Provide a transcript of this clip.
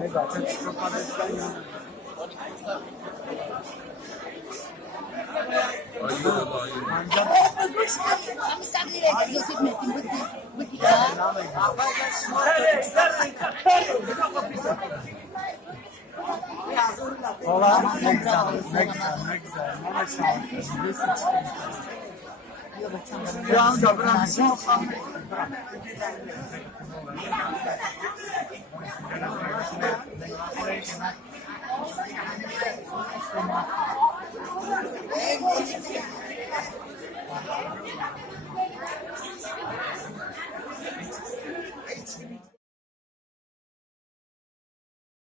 Aí, bate, deixa eu parar de sair. I'm sorry, you keep making with the Olá, ne güzel. Ya da bırak.